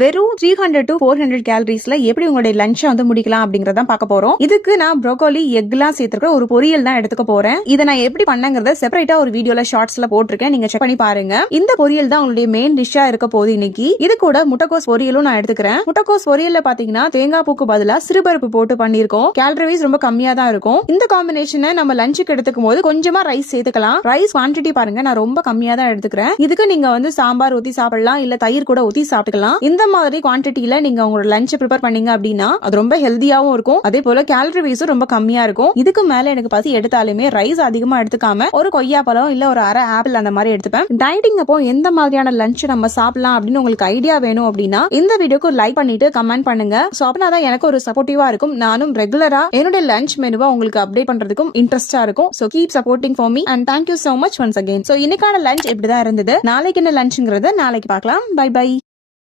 வெறும் 300 to 400 கேலரிஸ்ல எப்படி உங்களுடைய லஞ்ச் வந்து முடிக்கலாம் அப்படிங்கறத பார்க்க போறோம். இதுக்கு நான் ப்ரோக்கோலி எக்லாம் சேர்த்துக்கிற ஒரு பொரியல் தான் எடுத்துக்க போறேன். இதை நான் எப்படி பண்ணங்கிறத செப்பரேட்டா ஒரு வீடியோல ஷார்ட்ஸ்ல போட்டிருக்கேன், நீங்க செக் பண்ணி பாருங்க. இந்த பொரியல் தான் உங்களுடைய மெயின் டிஷ்ஷா இருக்க போகுது இன்னைக்கு. இது கூட முட்டைக்கோஸ் பொரியலும் நான் எடுத்துக்கிறேன். முட்டைக்கோஸ் பொரியல்ல பாத்தீங்கன்னா தேங்காய் பூக்கு பதிலா சிறுபருப்பு போட்டு பண்ணிருக்கோம். கேலரி வைஸ் ரொம்ப கம்மியா தான் இருக்கும். இந்த காம்பினேஷனை நம்ம லஞ்சுக்கு எடுத்துக்கும் போது கொஞ்சமா ரைஸ் சேர்த்துக்கலாம். ரைஸ் குவான்டிட்டி பாருங்க, நான் ரொம்ப கம்மியா தான் எடுத்துக்கிறேன். இதுக்கு நீங்க வந்து சாம்பார் ஊத்தி சாப்பிடலாம், இல்ல தயிர் கூட ஊத்தி சாப்பிட்டுக்கலாம். இந்த மாதிரி குவான்டிட்டியில நீங்க உங்களோட லஞ்ச் ப்ரிப்பேர் பண்ணீங்க அப்படின்னா அது ரொம்ப ஹெல்தியாவும் இருக்கும், அதே போல கேலரி வைஸும் ரொம்ப கம்மியா இருக்கும். இதுக்கு மேல எனக்கு பசி எடுத்தாலுமே ரைஸ் அதிகமா எடுத்துக்காம ஒரு கொய்யா பழம் இல்ல ஒரு அரை ஆப்பிள் அந்த மாதிரி எடுத்துப்பேன். டைட்டிங் அப்போ எந்த மாதிரியான லஞ்ச் நம்ம சாப்பிடலாம் அப்படின்னு உங்களுக்கு ஐடியா வேணும் அப்படின்னா இந்த வீடியோக்கு லைக் பண்ணிட்டு கமெண்ட் பண்ணுங்க. சோ அப்பனாதான் எனக்கு ஒரு சப்போர்ட்டிவா இருக்கும். நானும் ரெகுலரா என்னோட லஞ்ச் மெனுவா உங்களுக்கு அப்டேட் பண்றதுக்கும் இன்ட்ரெஸ்டா இருக்கும். So keep supporting for me and thank you so much once again. So இன்னைக்கான லஞ்ச் இப்படிதான் இருந்தது. நாளைக்கு என்ன லஞ்ச்ங்கிறத நாளைக்கு பார்க்கலாம். By by.